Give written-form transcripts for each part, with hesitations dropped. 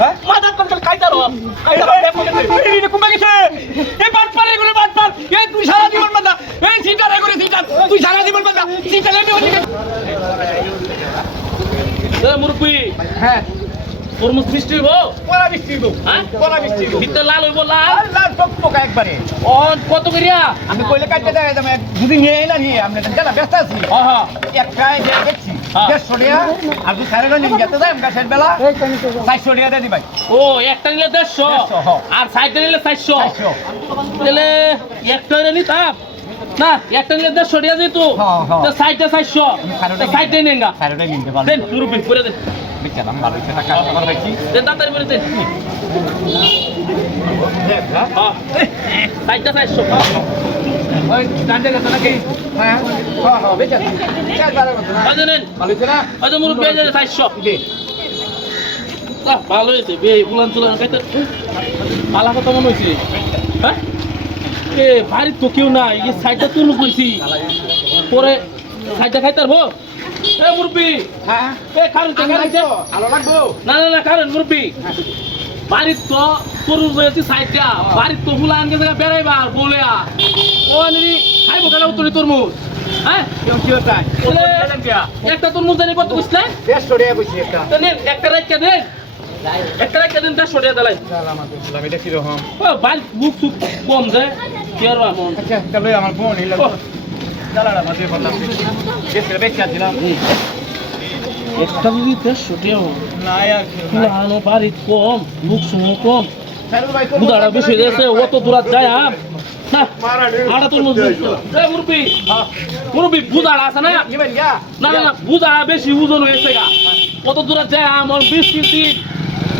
হ্যাঁ মাদার কোন কাইতারো এই কুম্বা গেছে এই বাট পারে করে বাট পার এই তুই সারা জীবন বাদা এই সিটারে করে সিটার তুই সারা জীবন বাদা সিটারে নি হলি এ মুরুবি হ্যাঁ তরমুজ মিষ্টি হইবো কোলা মিষ্টি হইবো হ্যাঁ কোলা মিষ্টি হইবো ভিতরে লাল হইবো লাল লাল টকটকা একবারে ও কত করিয়া আমি কইলে কাটতে দেয় তুমি যদি নিয়ে এলা নিয়ে আপনি জানা ব্যস্ত আছি হ্যাঁ এক কাই দেখছি 150 টাকা আর তুই সারে নিয়ে যেতে যাই গাছের বেলা 400 টাকা দিয়ে ভাই ও একটা নিলে 150 আর সাইডে নিলে 400 তাহলে একটা নিলে তাপ না একটা নিলে 150 টাকা দিই তো সাইডে 400 সাইডে নেঙ্গা সাইডে নিতে পারো দেন মুরুবি করে দেন বিচ্ছালাম ভালো হইছে টাকা কভার হইছি দেন তাড়াতাড়ি করে দেন দেখ হ্যাঁ সাইডটা 400 ওই ডান্ডে গেছ নাকি হ্যাঁ হ্যাঁ বেচা চার বারে মত না জানেন ভালো হইছে না ওই তো মুরুবি এই যে 400 দে ভালো হইছে বে বুলান চুলান খাইতে পালা কত মন হইছে হ্যাঁ এ বাড়ি তো কেউ নাই এই সাইডটা তুরমুজ কইছি পরে সাইডটা খাইতার হো এ মুরবি হ্যাঁ এ কারণ তো ভালো লাগবো না না না কারণ মুরবি বাড়ি তো তরমুজ হইছে সাইডটা বাড়ি তো বুলান গে জায়গা বেড়াইবা বলেয়া ও নি খাইবো কেন তুই তরমুজ হ্যাঁ কেউ কি হচ্ছে একটা তরমুজ জানি কত কইছলে 150 টাকা কইছি একটা দেন একটা রাখকে দেন একটা রাখকে দেন 150 টাকা দিলাই আমি দেখি রকম ও বাল বুক সুক কম যায় কি আর আমন আচ্ছা তাহলে আমার ফোন হিলা দালাড়া মাঝে বললাম এসে বেচা দিলাম একটা যদি 150 টাকা না আর পুরানো বাড়ি কম বুক সুক কম বুদাড়া বেশি হয়েছে অত দূর যায় না আড়া তোর মধ্যে এ মুরবি মুরবি বুদাড়া আছে না না না না বুদা বেশি ওজন হয়েছে গা কত দূর যায় আমার 20 কেজি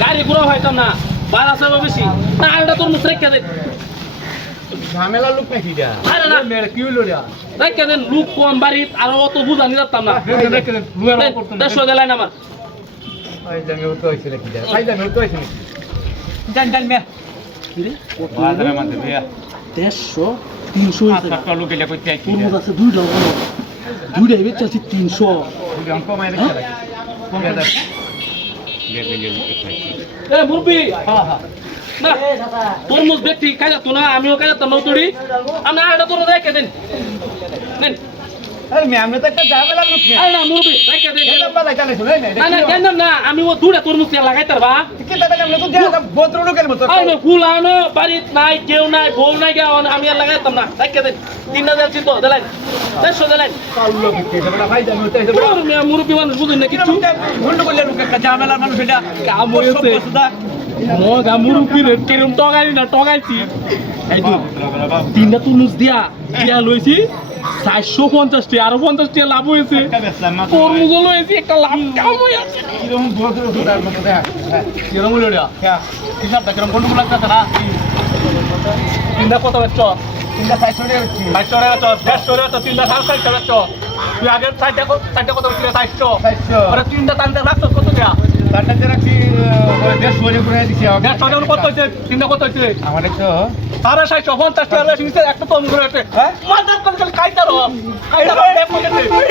গাড়ি ঘোরা হইতাম না বাড়া আছে বেশি না আড়া তোর মুখ রেখে দে ঝামেলা লোক নাকি যা আরে না মেরে কি হলো রে রেখে দেন লোক কম বাড়ি আর অত বুঝা নিলাম না রেখে দেন লুয়ার করতে 150 দেলাই না আমার ওই জামে উঠতে হইছে নাকি যা ভাই জামে উঠতে হইছে জান জান মে কি রে বাজারে মধ্যে ভাইয়া 150 300 টাকা লোক এলা কইতে আইছি তোর মধ্যে আছে দুইটা বেচা আছে 300 দুইটা অঙ্ক মাইরে রাখি কমে দা এ মুরবি হ্যাঁ হ্যাঁ না তরমুজ ব্যক্তি খাই যাতো না আমিও খাই যাতাম নতুড়ি আমি আড়া তোর রেখে দেন দেন আরে মে আমি তো একটা ঝামেলা লোক না আরে না মুরবি রেখে দেন এটা বালা জানে শুনে না না কেন না আমি ও দুটা তরমুজ তে লাগাইতার বা কি দাদা আমি তো দেয়া বত্র লোকের মত আরে ফুলানো বাড়িত নাই কেউ নাই বউ নাই গা আমি আর লাগাইতাম না রেখে দেন 3000 চিতো দেলাই 150 দেলাই কাল লোক কি এটা ভাই জানো তো এটা মুরবি মানুষ বুঝেন না কিছু ভুল করলে লোক একটা ঝামেলা মানুষ এটা কাম হইছে মো গামুরু কি রে কেরম টগাই না টগাইছি এই তো তিনটা তরমুজ দিয়া লইছি 450 টাকা আর 50 টাকা লাভ হইছে তরমুজ লইছি একটা লাভ কাম হইছে কিরম বড় বড় মতো দেখ কিরম হলো রে হিসাবটা কিরম কোন লাগতাছে না তিনটা কত বেচছ তিনটা 400 টাকা বেচছি 400 টাকা বেচছ 150 টাকা তিনটা 450 টাকা বেচছ তুই আগের সাইডে কত বেচলি 400 আরে তিনটা টানতে রাখছ কত টাকা টানতে রাখছি 150 করে দিছি 150 টাকা কত হইছে তিনটা কত হইছে আমার তো 450 টাকা বেশি নিছে একটা কম করে আছে হ্যাঁ মাদার কোন কাইতারো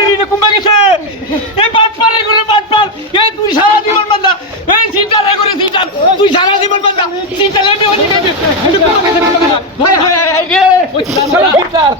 এই কুম্বা গেছে এই বাট পারে করে বাট পার এই তুই সারা জীবন বান্দা এই সিটারে করে সিটার তুই সারা জীবন বান্দা সিটারে নি হলি ভাই হায় হায় রে ওই সারা সিটার